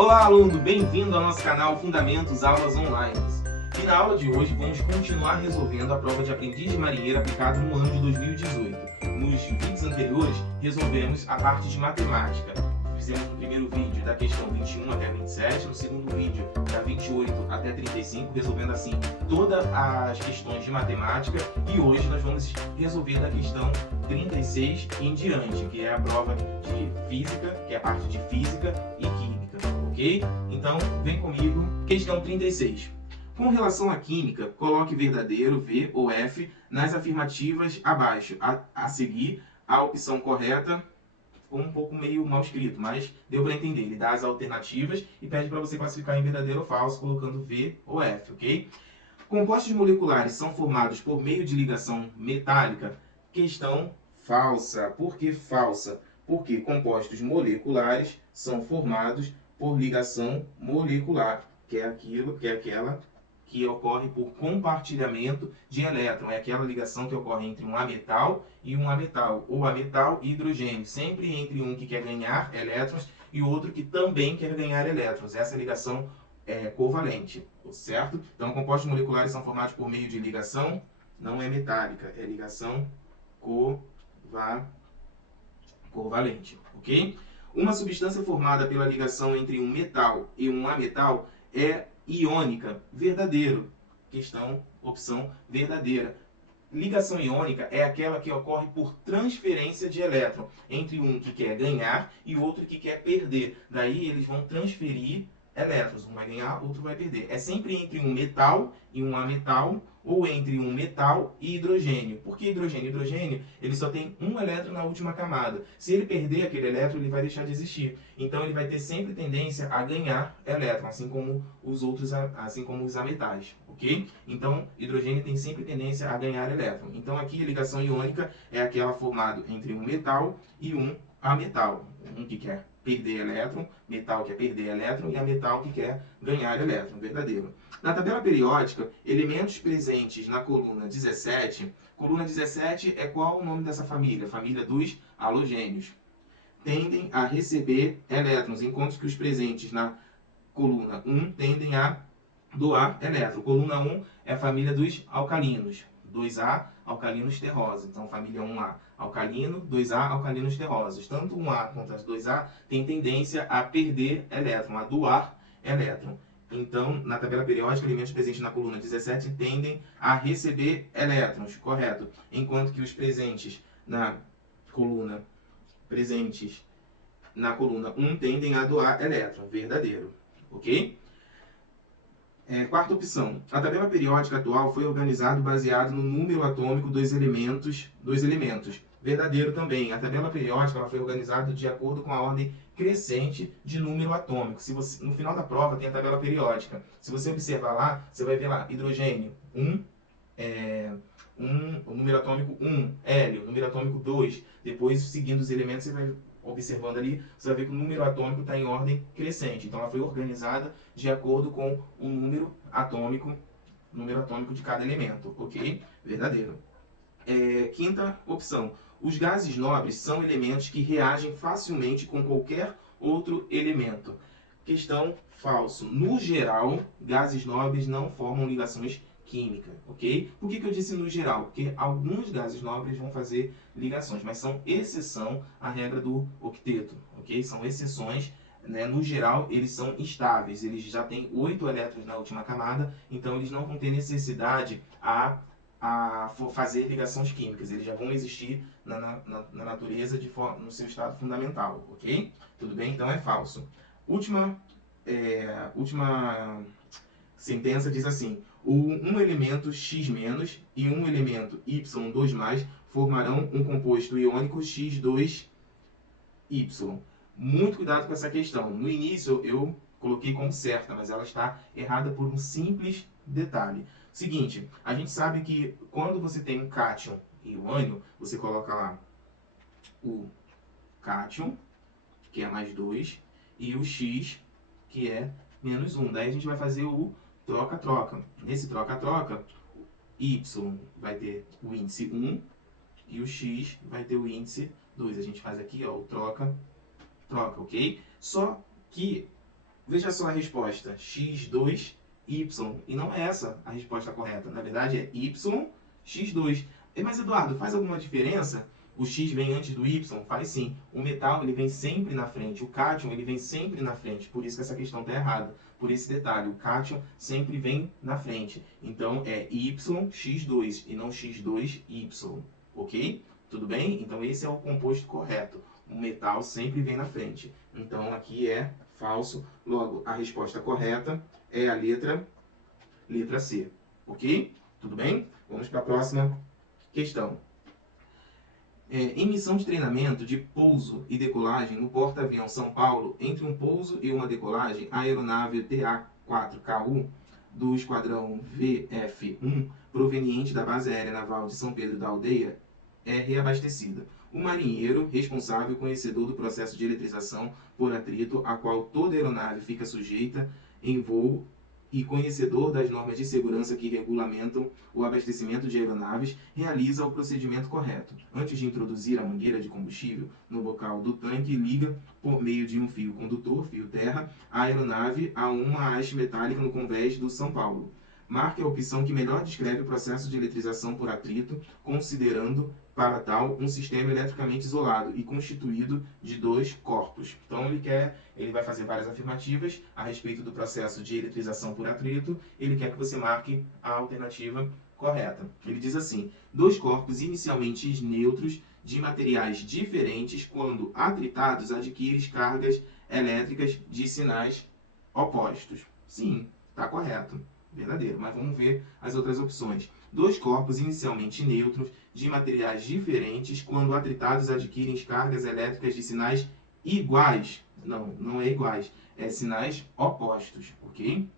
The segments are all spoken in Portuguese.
Olá, aluno! Bem-vindo ao nosso canal Fundamentos Aulas Online. E na aula de hoje vamos continuar resolvendo a prova de aprendiz de marinheiro aplicada no ano de 2018. Nos vídeos anteriores resolvemos a parte de matemática. Fizemos no primeiro vídeo da questão 21 até 27, no segundo vídeo da 28 até 35, resolvendo assim todas as questões de matemática, e hoje nós vamos resolver da questão 36 em diante, que é a prova de física, que é a parte de física e química, ok? Então, vem comigo, questão 36. Com relação à química, coloque verdadeiro, V ou F, nas afirmativas abaixo. A seguir, a opção correta. Ficou um pouco meio mal escrito, mas deu para entender. Ele dá as alternativas e pede para você classificar em verdadeiro ou falso, colocando V ou F, ok? Compostos moleculares são formados por meio de ligação metálica? Questão falsa. Por que falsa? Porque compostos moleculares são formados por ligação molecular, que é aquela que ocorre por compartilhamento de elétron. É aquela ligação que ocorre entre um ametal e um ametal, ou ametal e hidrogênio, sempre entre um que quer ganhar elétrons e outro que também quer ganhar elétrons. Essa ligação é covalente, certo? Então, compostos moleculares são formados por meio de ligação, não é metálica, é ligação covalente, ok? Uma substância formada pela ligação entre um metal e um ametal é iônica, verdadeiro. Questão, opção verdadeira. Ligação iônica é aquela que ocorre por transferência de elétron entre um que quer ganhar e outro que quer perder. Daí eles vão transferir elétrons, um vai ganhar, outro vai perder. É sempre entre um metal e um ametal, ou entre um metal e hidrogênio. Por que hidrogênio? Hidrogênio, ele só tem um elétron na última camada. Se ele perder aquele elétron, ele vai deixar de existir. Então ele vai ter sempre tendência a ganhar elétron, assim como os outros, assim como os ametais, ok? Então, hidrogênio tem sempre tendência a ganhar elétron. Então aqui a ligação iônica é aquela formada entre um metal e um ametal. Um que quer perder elétron, metal quer perder elétron, e ametal que quer ganhar elétron, verdadeiro. Na tabela periódica, elementos presentes na coluna 17 é qual o nome dessa família? Família dos halogênios. Tendem a receber elétrons, enquanto que os presentes na coluna 1 tendem a doar elétron. Coluna 1 é a família dos alcalinos. 2A, alcalinos terrosos. Então, família 1A, alcalino, 2A, alcalinos terrosos. Tanto 1A quanto as 2A têm tendência a perder elétron, a doar elétron. Então, na tabela periódica, elementos presentes na coluna 17 tendem a receber elétrons, correto? Enquanto que os presentes na coluna 1 tendem a doar elétron, verdadeiro, ok? Quarta opção. A tabela periódica atual foi organizada baseado no número atômico dos elementos. Verdadeiro também. A tabela periódica ela foi organizada de acordo com a ordem crescente de número atômico. Se você, no final da prova tem a tabela periódica. Se você observar lá, você vai ver lá hidrogênio 1, o número atômico 1, hélio, número atômico 2. Depois, seguindo os elementos, você vai observando ali, você vai ver que o número atômico está em ordem crescente. Então, ela foi organizada de acordo com o número atômico de cada elemento, ok? Verdadeiro. Quinta opção. Os gases nobres são elementos que reagem facilmente com qualquer outro elemento. Questão falso. No geral, gases nobres não formam ligações química, ok? Por que eu disse no geral? Porque alguns gases nobres vão fazer ligações, mas são exceção à regra do octeto, ok? São exceções, né? No geral, eles são estáveis, eles já têm 8 elétrons na última camada, então eles não vão ter necessidade a fazer ligações químicas, eles já vão existir na natureza no seu estado fundamental, ok? Tudo bem? Então é falso. Última sentença diz assim: um elemento X- e um elemento Y2+ formarão um composto iônico X2Y. Muito cuidado com essa questão. No início eu coloquei como certa, mas ela está errada por um simples detalhe. Seguinte, a gente sabe que quando você tem um cátion e um ânion, você coloca lá o cátion, que é mais 2, e o X, que é menos 1. Daí a gente vai fazer o troca-troca. Nesse troca-troca, Y vai ter o índice 1 e o X vai ter o índice 2. A gente faz aqui ó, o troca-troca, ok? Só que Veja só a resposta, x2, y. E não é essa a resposta correta. Na verdade é y, x2. Mas Eduardo, faz alguma diferença? O x vem antes do y? Faz sim. O metal ele vem sempre na frente. O cátion ele vem sempre na frente. Por isso que essa questão está errada. Por esse detalhe, o cátion sempre vem na frente. Então é y, x2 e não x2y. Ok? Tudo bem? Então esse é o composto correto. O metal sempre vem na frente. Então aqui é falso. Logo, a resposta correta é a letra C. Ok? Tudo bem? Vamos para a próxima questão. Em missão de treinamento de pouso e decolagem no porta-avião São Paulo, entre um pouso e uma decolagem, a aeronave TA-4KU do esquadrão VF-1, proveniente da Base Aérea Naval de São Pedro da Aldeia, é reabastecida. O marinheiro, responsável e conhecedor do processo de eletrização por atrito, a qual toda aeronave fica sujeita em voo, e conhecedor das normas de segurança que regulamentam o abastecimento de aeronaves, realiza o procedimento correto. Antes de introduzir a mangueira de combustível no bocal do tanque, liga, por meio de um fio condutor, fio terra, a aeronave a uma haste metálica no convés do São Paulo. Marque a opção que melhor descreve o processo de eletrização por atrito, considerando para tal um sistema eletricamente isolado e constituído de 2 corpos. Então ele vai fazer várias afirmativas a respeito do processo de eletrização por atrito. Ele quer que você marque a alternativa correta. Ele diz assim: 2 corpos inicialmente neutros de materiais diferentes, quando atritados, adquirem cargas elétricas de sinais opostos. Sim, está correto. Verdadeiro, mas vamos ver as outras opções. 2 corpos inicialmente neutros de materiais diferentes, quando atritados, adquirem cargas elétricas de sinais iguais. Não é iguais, é sinais opostos, ok?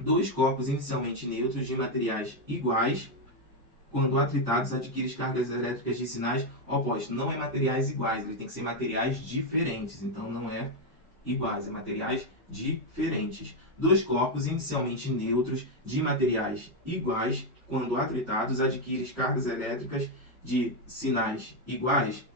2 corpos inicialmente neutros de materiais iguais, quando atritados, adquirem cargas elétricas de sinais opostos. Não é materiais iguais, ele tem que ser materiais diferentes, então não é iguais, é materiais diferentes. 2 corpos inicialmente neutros de materiais iguais, quando atritados, adquirem cargas elétricas de sinais iguais.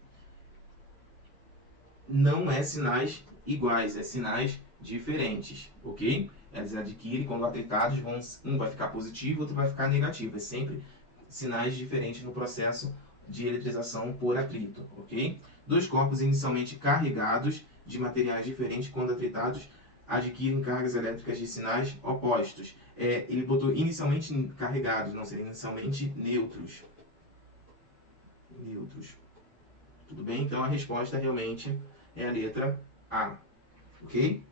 Não é sinais iguais, é sinais diferentes, ok? Eles adquirem, quando atritados, um vai ficar positivo, outro vai ficar negativo. É sempre sinais diferentes no processo de eletrização por atrito, ok? 2 corpos inicialmente carregados de materiais diferentes, quando atritados, adquirem cargas elétricas de sinais opostos. Ele botou inicialmente carregados, não seria inicialmente neutros. Tudo bem? Então a resposta realmente é a letra A. Ok?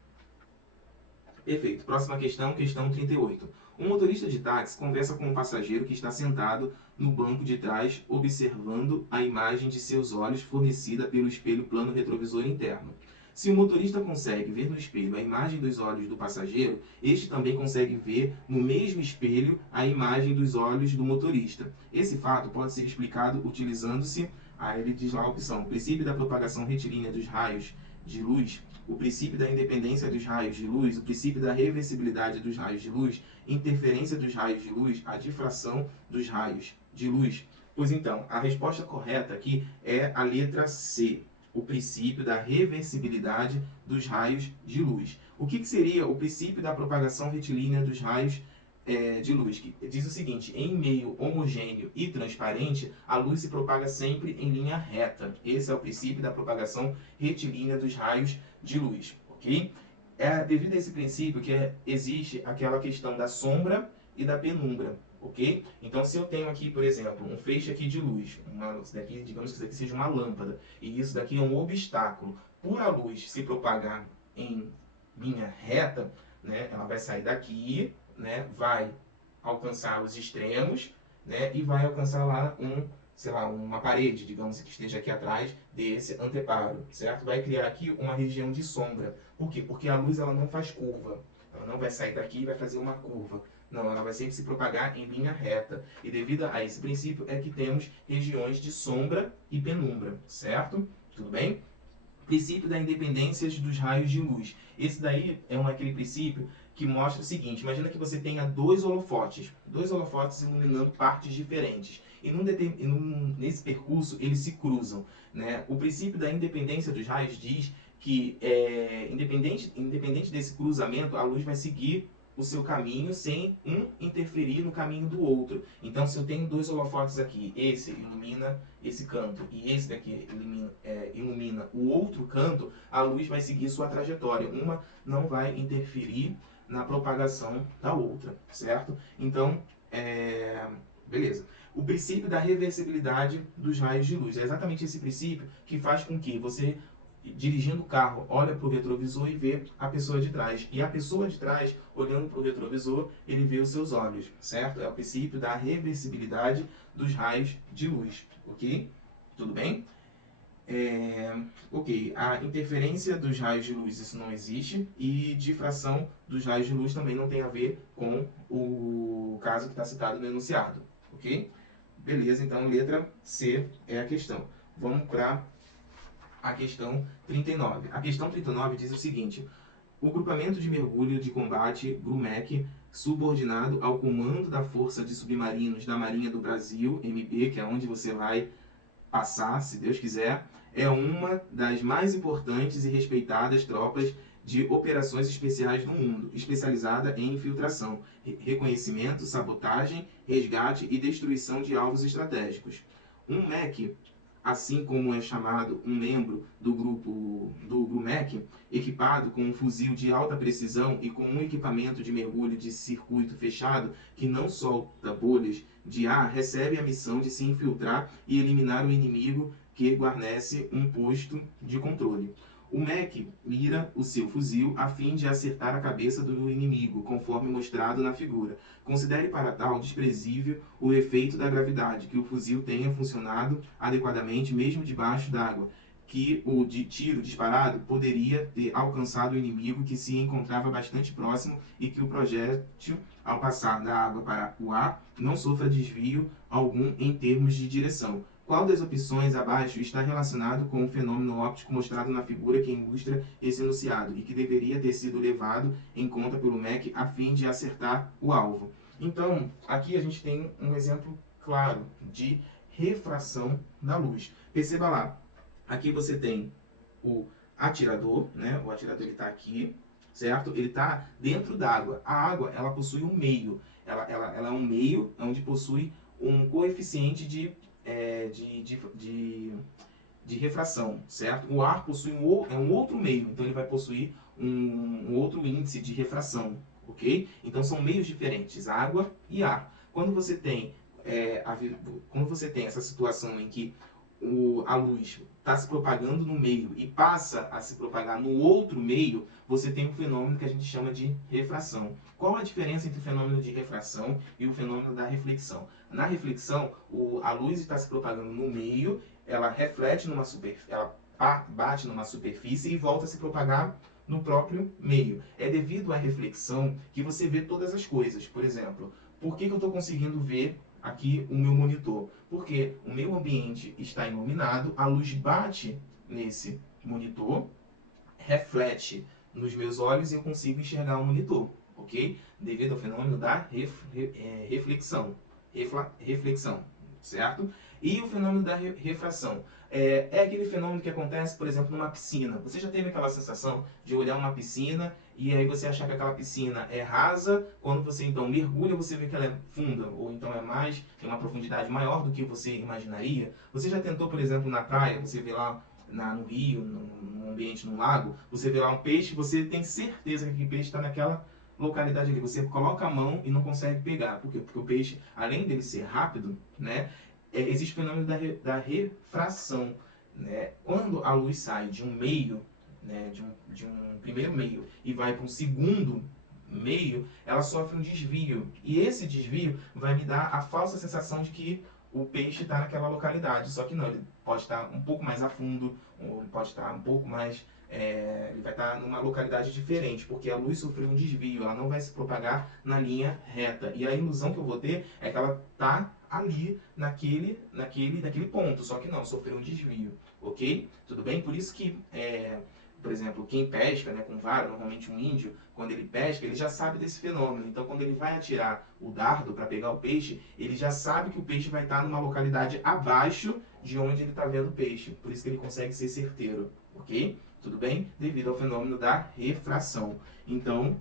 Perfeito. Próxima questão, questão 38. Um motorista de táxi conversa com um passageiro que está sentado no banco de trás, observando a imagem de seus olhos fornecida pelo espelho plano retrovisor interno. Se o motorista consegue ver no espelho a imagem dos olhos do passageiro, este também consegue ver no mesmo espelho a imagem dos olhos do motorista. Esse fato pode ser explicado utilizando-se, ele diz lá a opção, o princípio da propagação retilínea dos raios de luz, o princípio da independência dos raios de luz, o princípio da reversibilidade dos raios de luz, interferência dos raios de luz, a difração dos raios de luz. Pois então, a resposta correta aqui é a letra C. O princípio da reversibilidade dos raios de luz. O que seria o princípio da propagação retilínea dos raios de luz? Que diz o seguinte: em meio homogêneo e transparente, a luz se propaga sempre em linha reta. Esse é o princípio da propagação retilínea dos raios de luz, ok? É devido a esse princípio que existe aquela questão da sombra e da penumbra. Ok? Então, se eu tenho aqui, por exemplo, um feixe aqui de luz, digamos que isso aqui seja uma lâmpada, e isso daqui é um obstáculo, por a luz se propagar em linha reta, né, ela vai sair daqui, né, vai alcançar os extremos, né, e vai alcançar lá uma parede, digamos que esteja aqui atrás desse anteparo, certo? Vai criar aqui uma região de sombra. Por quê? Porque a luz ela não faz curva. Ela não vai sair daqui e vai fazer uma curva. Não, ela vai sempre se propagar em linha reta. E devido a esse princípio é que temos regiões de sombra e penumbra, certo? Tudo bem? Princípio da independência dos raios de luz. Esse daí é aquele princípio que mostra o seguinte: imagina que você tenha dois holofotes iluminando partes diferentes. E nesse percurso eles se cruzam, né? O princípio da independência dos raios diz que, independente desse cruzamento, a luz vai seguir o seu caminho sem um interferir no caminho do outro. Então, se eu tenho dois holofotes aqui, esse ilumina esse canto e esse daqui ilumina o outro canto, a luz vai seguir sua trajetória. Uma não vai interferir na propagação da outra, certo? Então, beleza. O princípio da reversibilidade dos raios de luz. É exatamente esse princípio que faz com que você, dirigindo o carro, olha para o retrovisor e vê a pessoa de trás. E a pessoa de trás, olhando para o retrovisor, ele vê os seus olhos, certo? É o princípio da reversibilidade dos raios de luz, ok? Tudo bem? Ok, a interferência dos raios de luz, isso não existe, e difração dos raios de luz também não tem a ver com o caso que está citado no enunciado, ok? Beleza, então letra C é a questão. Vamos para a questão 39. A questão 39 diz o seguinte: o grupamento de mergulho de combate GRUMEC, subordinado ao Comando da Força de Submarinos da Marinha do Brasil, MB, que é onde você vai passar, se Deus quiser, é uma das mais importantes e respeitadas tropas de operações especiais do mundo, especializada em infiltração, reconhecimento, sabotagem, resgate e destruição de alvos estratégicos. Um MEC, assim como é chamado um membro do grupo do GRUMEC, equipado com um fuzil de alta precisão e com um equipamento de mergulho de circuito fechado que não solta bolhas de ar, recebe a missão de se infiltrar e eliminar o inimigo que guarnece um posto de controle. O MEC mira o seu fuzil a fim de acertar a cabeça do inimigo, conforme mostrado na figura. Considere para tal desprezível o efeito da gravidade, que o fuzil tenha funcionado adequadamente mesmo debaixo d'água, que o tiro disparado poderia ter alcançado o inimigo que se encontrava bastante próximo e que o projétil, ao passar da água para o ar, não sofra desvio algum em termos de direção. Qual das opções abaixo está relacionado com o fenômeno óptico mostrado na figura que ilustra esse enunciado e que deveria ter sido levado em conta pelo MEC a fim de acertar o alvo? Então, aqui a gente tem um exemplo claro de refração da luz. Perceba lá, aqui você tem o atirador, né? O atirador está aqui, certo? Ele está dentro d'água. A água, ela possui um meio. Ela é um meio onde possui um coeficiente de refração, certo? O ar possui um outro meio, então ele vai possuir um outro índice de refração, ok? Então são meios diferentes, água e ar. Quando você tem essa situação em que a luz está se propagando no meio e passa a se propagar no outro meio, você tem um fenômeno que a gente chama de refração. Qual a diferença entre o fenômeno de refração e o fenômeno da reflexão? Na reflexão, a luz está se propagando no meio, ela reflete ela bate numa superfície e volta a se propagar no próprio meio. É devido à reflexão que você vê todas as coisas. Por exemplo, por que eu estou conseguindo ver aqui o meu monitor? Porque o meu ambiente está iluminado, a luz bate nesse monitor, reflete nos meus olhos e eu consigo enxergar o monitor, ok? Devido ao fenômeno da reflexão, certo? E o fenômeno da refração é aquele fenômeno que acontece, por exemplo, numa piscina. Você já teve aquela sensação de olhar uma piscina e aí você achar que aquela piscina é rasa, quando você então mergulha, você vê que ela é funda, ou então tem uma profundidade maior do que você imaginaria? Você já tentou, por exemplo, na praia, você vê lá no rio, no ambiente, no lago, você vê lá um peixe, você tem certeza que aquele peixe está naquela localidade ali. Você coloca a mão e não consegue pegar. Por quê? Porque o peixe, além dele ser rápido, né, existe o fenômeno da refração. Né? Quando a luz sai de um meio, né, de um primeiro meio e vai para um segundo meio, ela sofre um desvio. E esse desvio vai me dar a falsa sensação de que o peixe está naquela localidade. Só que não, ele pode estar um pouco mais a fundo, ou ele pode estar um pouco mais... ele vai estar numa localidade diferente, porque a luz sofreu um desvio, ela não vai se propagar na linha reta. E a ilusão que eu vou ter é que ela está ali naquele ponto, só que não, sofreu um desvio, ok? Tudo bem? Por isso que por exemplo, quem pesca, né, com vara, normalmente um índio, quando ele pesca, ele já sabe desse fenômeno. Então, quando ele vai atirar o dardo para pegar o peixe, ele já sabe que o peixe vai estar numa localidade abaixo de onde ele está vendo o peixe. Por isso que ele consegue ser certeiro, ok? Tudo bem? Devido ao fenômeno da refração. Então,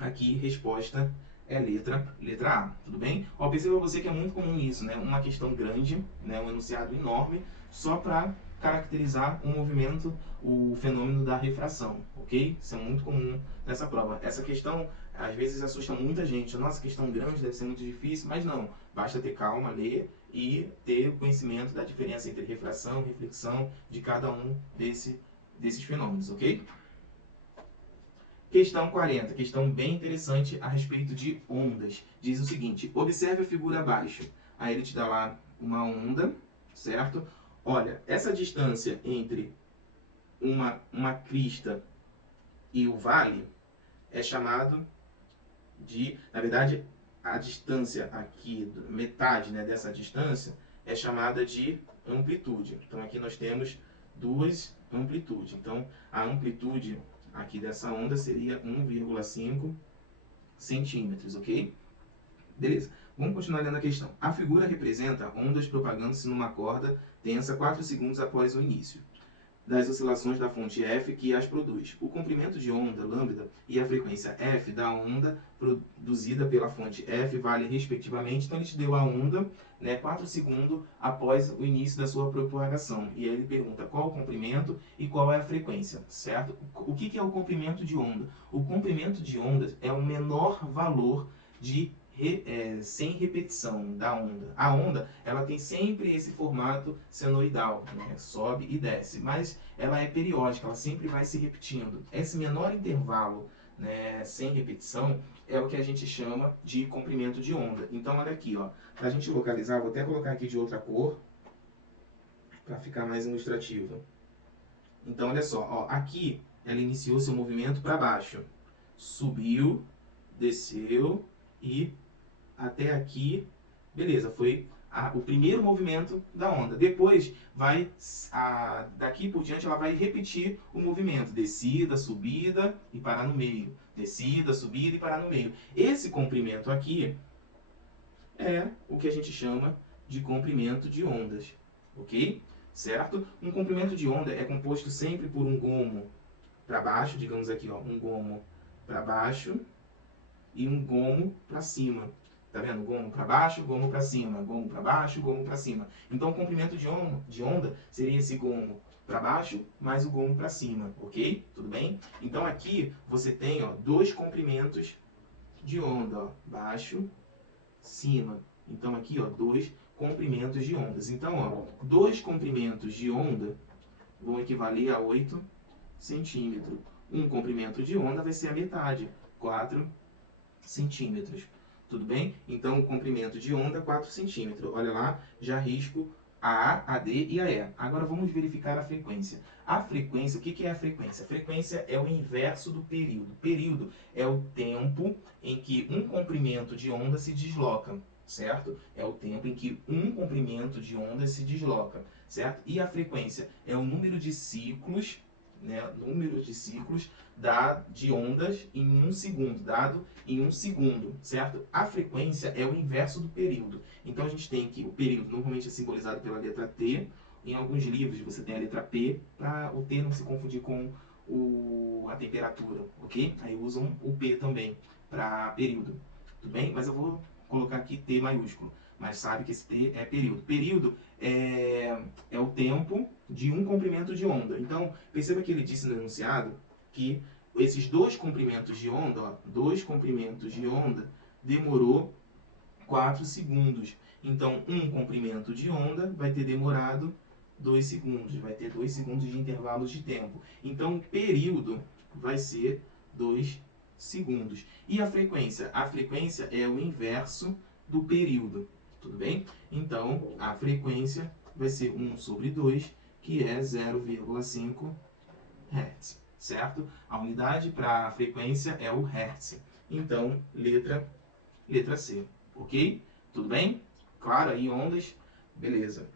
aqui, resposta é letra A, tudo bem? Ó, perceba você que é muito comum isso, né? Uma questão grande, né? Um enunciado enorme, só para caracterizar o movimento, o fenômeno da refração, ok? Isso é muito comum nessa prova. Essa questão, às vezes, assusta muita gente. Nossa, questão grande, deve ser muito difícil, mas não. Basta ter calma, ler e ter o conhecimento da diferença entre refração e reflexão de cada um desses fenômenos, ok? Questão 40, questão bem interessante a respeito de ondas. Diz o seguinte: observe a figura abaixo. Aí ele te dá lá uma onda, certo? Olha, essa distância entre uma crista e o vale é chamado de, na verdade, a distância aqui, metade, né, dessa distância, é chamada de amplitude. Então aqui nós temos duas amplitudes. Então a amplitude aqui dessa onda seria 1,5 centímetros, ok? Beleza, vamos continuar lendo a questão. A figura representa ondas propagando-se numa corda tensa 4 segundos após o início das oscilações da fonte F que as produz. O comprimento de onda, lambda, e a frequência F da onda produzida pela fonte F vale respectivamente. Então ele te deu a onda, né, 4 segundos após o início da sua propagação. E aí ele pergunta qual o comprimento e qual é a frequência, certo? O que é o comprimento de onda? O comprimento de onda é o menor valor de sem repetição da onda. A onda, ela tem sempre esse formato senoidal, né? Sobe e desce, mas ela é periódica, ela sempre vai se repetindo. Esse menor intervalo, né, sem repetição é o que a gente chama de comprimento de onda. Então olha aqui, ó, para a gente localizar, vou até colocar aqui de outra cor para ficar mais ilustrativo. Então olha só, ó, aqui ela iniciou seu movimento para baixo, subiu, desceu e até aqui, beleza, foi o primeiro movimento da onda. Depois, daqui por diante, ela vai repetir o movimento, descida, subida e parar no meio. Descida, subida e parar no meio. Esse comprimento aqui é o que a gente chama de comprimento de ondas, ok? Certo? Um comprimento de onda é composto sempre por um gomo para baixo, digamos aqui, ó, um gomo para baixo e um gomo para cima. Tá vendo? Gomo para baixo, gomo para cima, gomo para baixo, gomo para cima. Então o comprimento de onda seria esse gomo para baixo mais o gomo para cima, ok? Tudo bem? Então aqui você tem, ó, dois comprimentos de onda, ó, baixo, cima. Então aqui, ó, dois comprimentos de ondas. Então, ó, dois comprimentos de onda vão equivaler a 8 centímetros. Um comprimento de onda vai ser a metade, 4 centímetros. Tudo bem? Então, o comprimento de onda, 4 centímetros. Olha lá, já risco a A, a D e a E. Agora, vamos verificar a frequência. A frequência, o que é a frequência? A frequência é o inverso do período. Período é o tempo em que um comprimento de onda se desloca, certo? É o tempo em que um comprimento de onda se desloca, certo? E a frequência é o número de ciclos, né, número de ciclos de ondas em um segundo, dado em um segundo, certo? A frequência é o inverso do período. Então a gente tem que o período normalmente é simbolizado pela letra T. Em alguns livros você tem a letra P, para o T não se confundir com a temperatura, ok? Aí usam o P também para período, tudo bem? Mas eu vou colocar aqui T maiúsculo, mas sabe que esse T é período. Período é o tempo de um comprimento de onda. Então, perceba que ele disse no enunciado que esses dois comprimentos de onda, ó, dois comprimentos de onda, demorou 4 segundos. Então, um comprimento de onda vai ter demorado 2 segundos, vai ter 2 segundos de intervalos de tempo. Então, o período vai ser 2 segundos. E a frequência? A frequência é o inverso do período, tudo bem? Então, a frequência vai ser 1 sobre 2, que é 0,5 Hz, certo? A unidade para a frequência é o Hertz. Então, letra C, ok? Tudo bem? Claro, aí ondas, beleza.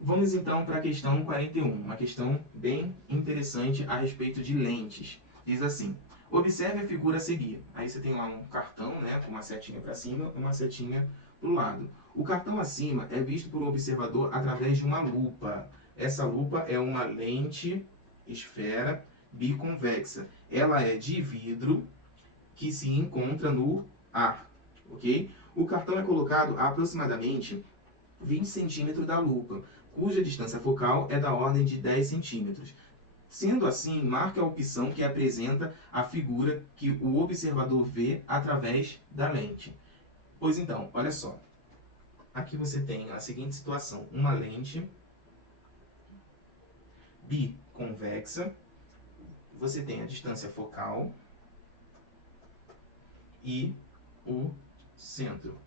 Vamos então para a questão 41, uma questão bem interessante a respeito de lentes. Diz assim: observe a figura a seguir. Aí você tem lá um cartão, né, com uma setinha para cima e uma setinha para o lado. O cartão acima é visto por um observador através de uma lupa. Essa lupa é uma lente esfera biconvexa. Ela é de vidro que se encontra no ar, ok? O cartão é colocado a aproximadamente 20 centímetros da lupa, cuja distância focal é da ordem de 10 centímetros. Sendo assim, marque a opção que apresenta a figura que o observador vê através da lente. Pois então, olha só. Aqui você tem a seguinte situação: uma lente biconvexa, você tem a distância focal e o centro.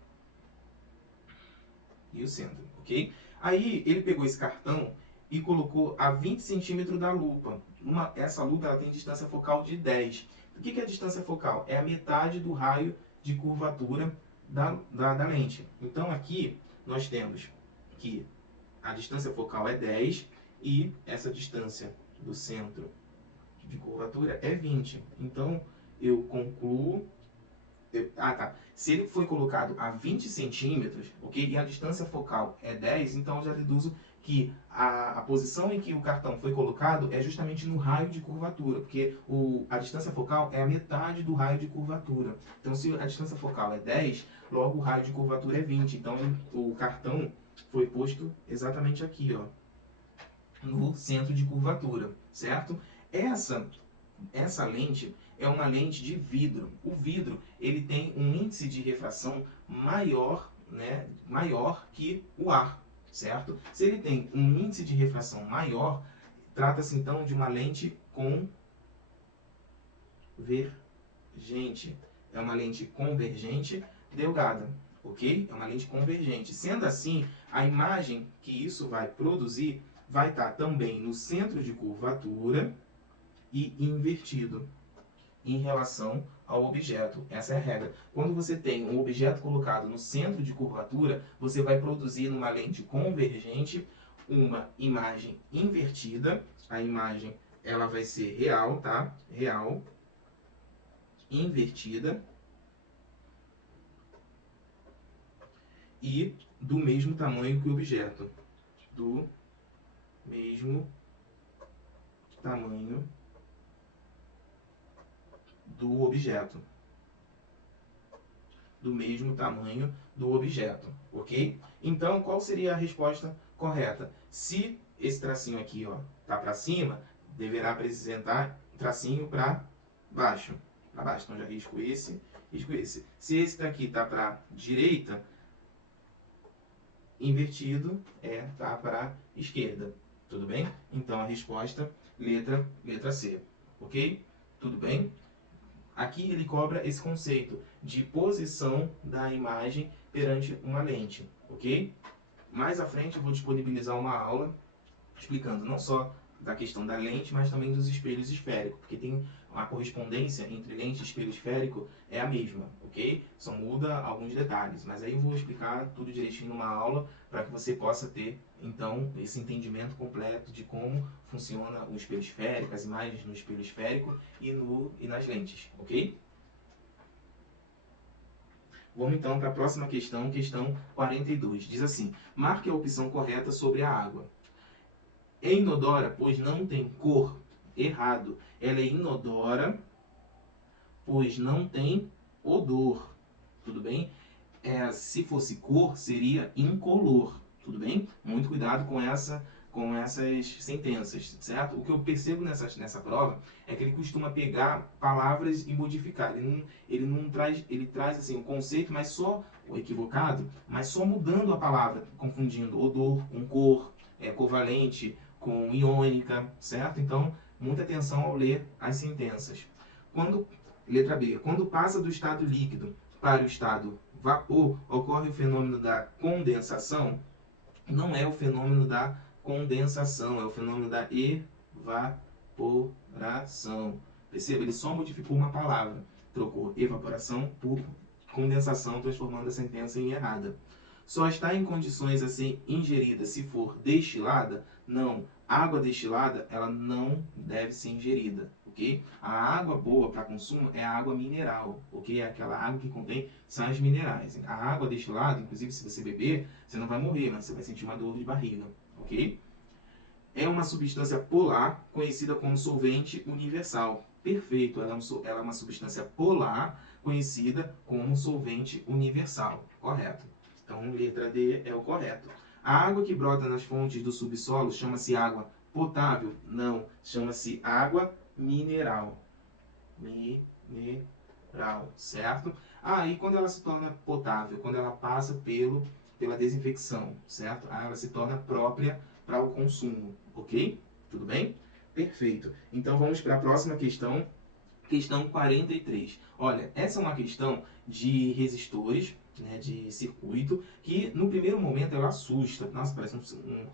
E o centro, ok? Aí ele pegou esse cartão e colocou a 20 centímetros da lupa. Essa lupa ela tem distância focal de 10. O que é a distância focal? É a metade do raio de curvatura da lente. Então aqui nós temos que a distância focal é 10 e essa distância do centro de curvatura é 20. Então eu concluo. Tá. Se ele foi colocado a 20 centímetros, ok? E a distância focal é 10, então eu já deduzo que a posição em que o cartão foi colocado é justamente no raio de curvatura, porque a distância focal é a metade do raio de curvatura. Então, se a distância focal é 10, logo o raio de curvatura é 20. Então, o cartão foi posto exatamente aqui, ó, no centro de curvatura, certo? Essa lente é uma lente de vidro. O vidro ele tem um índice de refração maior, né, maior que o ar, certo? Se ele tem um índice de refração maior, trata-se então de uma lente convergente. É uma lente convergente delgada, ok? É uma lente convergente. Sendo assim, a imagem que isso vai produzir vai estar também no centro de curvatura e invertido em relação ao objeto. Essa é a regra. Quando você tem um objeto colocado no centro de curvatura, você vai produzir numa lente convergente uma imagem invertida. A imagem ela vai ser real, tá? Real, invertida e do mesmo tamanho que o objeto. Do mesmo tamanho do objeto. Do mesmo tamanho do objeto, ok? Então, qual seria a resposta correta? Se esse tracinho aqui, ó, tá para cima, deverá apresentar tracinho para baixo. Para baixo, então já risco esse, risco esse. Se esse daqui tá para direita, invertido tá para esquerda. Tudo bem? Então a resposta letra C, ok? Tudo bem? Aqui ele cobra esse conceito de posição da imagem perante uma lente, ok? Mais à frente eu vou disponibilizar uma aula explicando não só da questão da lente, mas também dos espelhos esféricos, porque tem a correspondência entre lente e espelho esférico é a mesma, ok? Só muda alguns detalhes, mas aí eu vou explicar tudo direitinho numa aula para que você possa ter, então, esse entendimento completo de como funciona o espelho esférico, as imagens no espelho esférico e nas lentes, ok? Vamos então para a próxima questão, questão 42. Diz assim: marque a opção correta sobre a água. É inodora, pois não tem cor. Errado. Ela é inodora, pois não tem odor. Tudo bem? Se fosse cor, seria incolor. Tudo bem? Muito cuidado com essas sentenças, certo? O que eu percebo nessa prova é que ele costuma pegar palavras e modificar. Ele traz assim um conceito, mas só o equivocado, mas só mudando a palavra, confundindo odor com cor, covalente com iônica, certo? Então, muita atenção ao ler as sentenças. Letra B, quando passa do estado líquido para o estado vapor, ocorre o fenômeno da condensação. Não é o fenômeno da condensação, é o fenômeno da evaporação. Perceba, ele só modificou uma palavra. Trocou evaporação por condensação, transformando a sentença em errada. Só está em condições a ser ingerida se for destilada? Não. Água destilada, ela não deve ser ingerida, ok? A água boa para consumo é a água mineral, ok? É aquela água que contém sais minerais. A água destilada, inclusive se você beber, você não vai morrer, mas você vai sentir uma dor de barriga, ok? É uma substância polar conhecida como solvente universal. Perfeito, ela é uma substância polar conhecida como solvente universal. Correto. Então, letra D é o correto. A água que brota nas fontes do subsolo chama-se água potável? Não, chama-se água mineral. Mineral, certo? E quando ela se torna potável? Quando ela passa pela desinfecção, certo? Ela se torna própria para o consumo, ok? Tudo bem? Perfeito. Então vamos para a próxima questão, questão 43. Olha, essa é uma questão de resistores, né, de circuito, que no primeiro momento ela assusta. Nossa, parece um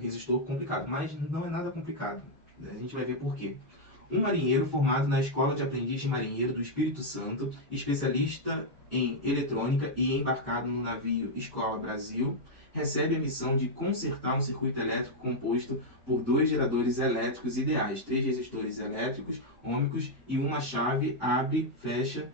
resistor complicado, mas não é nada complicado. A gente vai ver por quê. Um marinheiro formado na Escola de Aprendiz de Marinheiro do Espírito Santo, especialista em eletrônica e embarcado no navio Escola Brasil, recebe a missão de consertar um circuito elétrico composto por 2 geradores elétricos ideais, 3 resistores elétricos ômicos e uma chave abre, fecha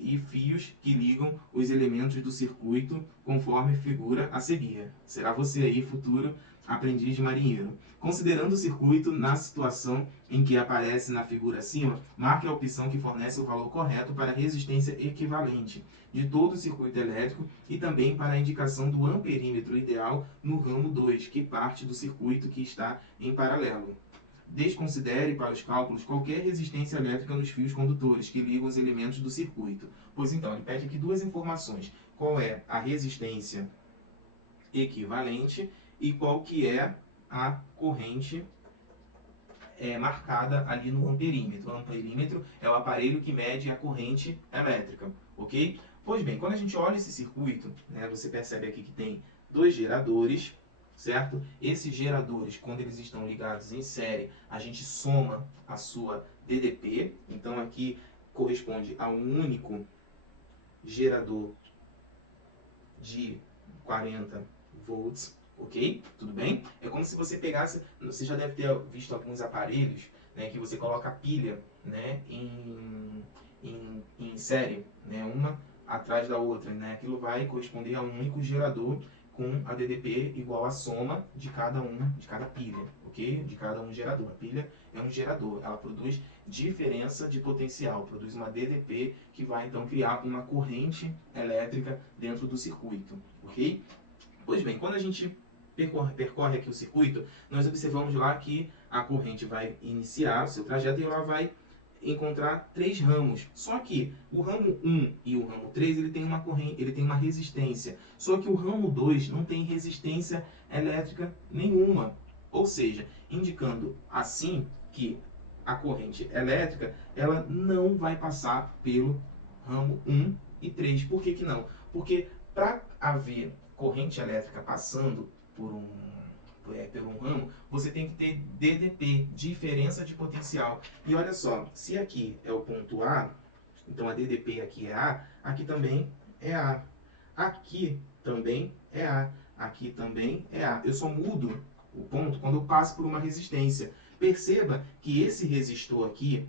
e fios que ligam os elementos do circuito conforme figura a seguir. Será você aí, futuro aprendiz de marinheiro. Considerando o circuito na situação em que aparece na figura acima, marque a opção que fornece o valor correto para a resistência equivalente de todo o circuito elétrico e também para a indicação do amperímetro ideal no ramo 2, que parte do circuito que está em paralelo. Desconsidere para os cálculos qualquer resistência elétrica nos fios condutores que ligam os elementos do circuito. Pois então, ele pede aqui 2 informações. Qual é a resistência equivalente e qual que é a corrente marcada ali no amperímetro. O amperímetro é o aparelho que mede a corrente elétrica, ok? Pois bem, quando a gente olha esse circuito, né, você percebe aqui que tem 2 geradores, certo? Esses geradores, quando eles estão ligados em série, a gente soma a sua DDP. Então aqui corresponde a um único gerador de 40 volts, ok? Tudo bem? É como se você pegasse, você já deve ter visto alguns aparelhos, né, que você coloca a pilha, né, em série, né, uma atrás da outra, né? Aquilo vai corresponder a um único gerador com a DDP igual à soma de cada pilha, ok? De cada gerador. A pilha é um gerador, ela produz diferença de potencial, produz uma DDP que vai então criar uma corrente elétrica dentro do circuito, ok? Pois bem, quando a gente percorre aqui o circuito, nós observamos lá que a corrente vai iniciar o seu trajeto e ela vai encontrar 3 ramos. Só que o ramo 1 e o ramo 3 ele tem uma resistência. Só que o ramo 2 não tem resistência elétrica nenhuma. Ou seja, indicando assim que a corrente elétrica ela não vai passar pelo ramo 1 e 3. Por que não? Porque para haver corrente elétrica passando por um ramo, você tem que ter DDP, diferença de potencial. E olha só, se aqui é o ponto A, então a DDP aqui é A, aqui também é A. Aqui também é A. Aqui também é A. Eu só mudo o ponto quando eu passo por uma resistência. Perceba que esse resistor aqui,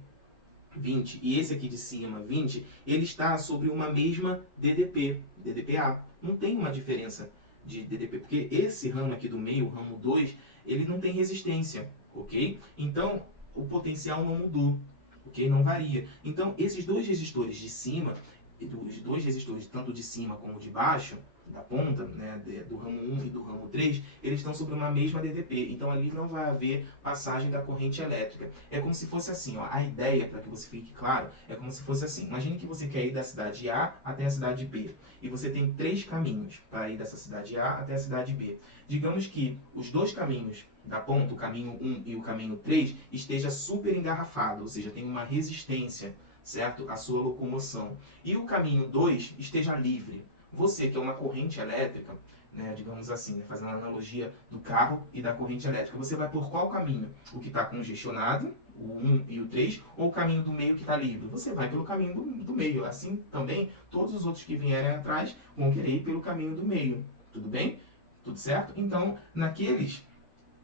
20, e esse aqui de cima, 20, ele está sobre uma mesma DDP, DDPA. Não tem uma diferença de DDP, porque esse ramo aqui do meio, o ramo 2, ele não tem resistência, ok? Então, o potencial não mudou, ok? Não varia. Então, esses 2 resistores de cima, os 2 resistores, tanto de cima como de baixo, da ponta, né, do ramo 1 e do ramo 3, eles estão sobre uma mesma DDP. Então, ali não vai haver passagem da corrente elétrica. É como se fosse assim, ó, a ideia, para que você fique claro, é como se fosse assim. Imagine que você quer ir da cidade A até a cidade B. E você tem 3 caminhos para ir dessa cidade A até a cidade B. Digamos que os 2 caminhos da ponta, o caminho 1 e o caminho 3, esteja super engarrafado, ou seja, tem uma resistência, certo? A sua locomoção. E o caminho 2 esteja livre. Você que é uma corrente elétrica, né, digamos assim, né, fazendo a analogia do carro e da corrente elétrica, você vai por qual caminho? O que está congestionado, o 1 e o 3, ou o caminho do meio que está livre? Você vai pelo caminho do meio. Assim também, todos os outros que vierem atrás vão querer ir pelo caminho do meio. Tudo bem? Tudo certo? Então, naqueles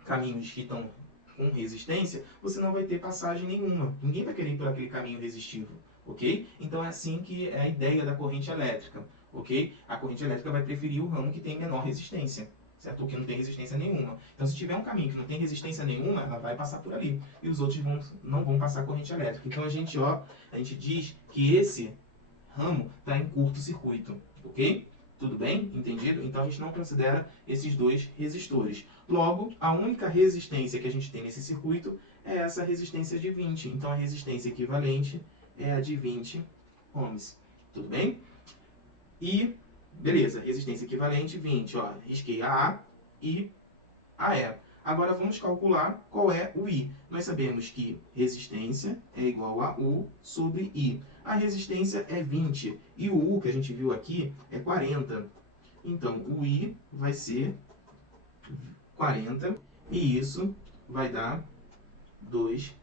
caminhos que estão com resistência, você não vai ter passagem nenhuma. Ninguém vai querer ir por aquele caminho resistivo. Ok? Então, é assim que é a ideia da corrente elétrica. Ok? A corrente elétrica vai preferir o ramo que tem menor resistência. Certo? Ou que não tem resistência nenhuma. Então, se tiver um caminho que não tem resistência nenhuma, ela vai passar por ali. E os outros não vão passar corrente elétrica. Então, a gente diz que esse ramo está em curto-circuito. Ok? Tudo bem? Entendido? Então, a gente não considera esses dois resistores. Logo, a única resistência que a gente tem nesse circuito é essa resistência de 20. Então, a resistência equivalente é a de 20 ohms. Tudo bem? E, beleza, resistência equivalente 20. Ó, risquei a A e a E. Agora, vamos calcular qual é o I. Nós sabemos que resistência é igual a U sobre I. A resistência é 20 e o U que a gente viu aqui é 40. Então, o I vai ser 40 e isso vai dar 2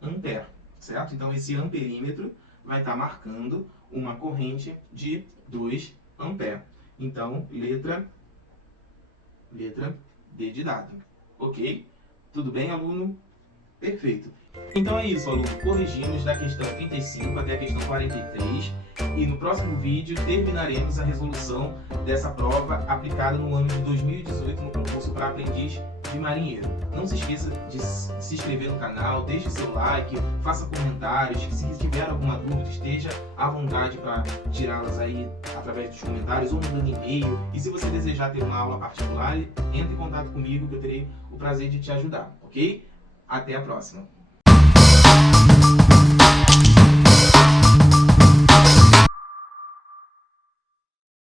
ampere, certo? Então, esse amperímetro vai estar marcando uma corrente de 2 ampere. Então, letra D de dado. Ok? Tudo bem, aluno? Perfeito. Então é isso, aluno. Corrigimos da questão 35 até a questão 43 e no próximo vídeo terminaremos a resolução dessa prova aplicada no ano de 2018 no concurso para aprendiz de marinheiro. Não se esqueça de se inscrever no canal, deixe seu like, faça comentários, se tiver alguma dúvida esteja à vontade para tirá-las aí através dos comentários ou mandando e-mail. E se você desejar ter uma aula particular, entre em contato comigo que eu terei o prazer de te ajudar, ok? Até a próxima!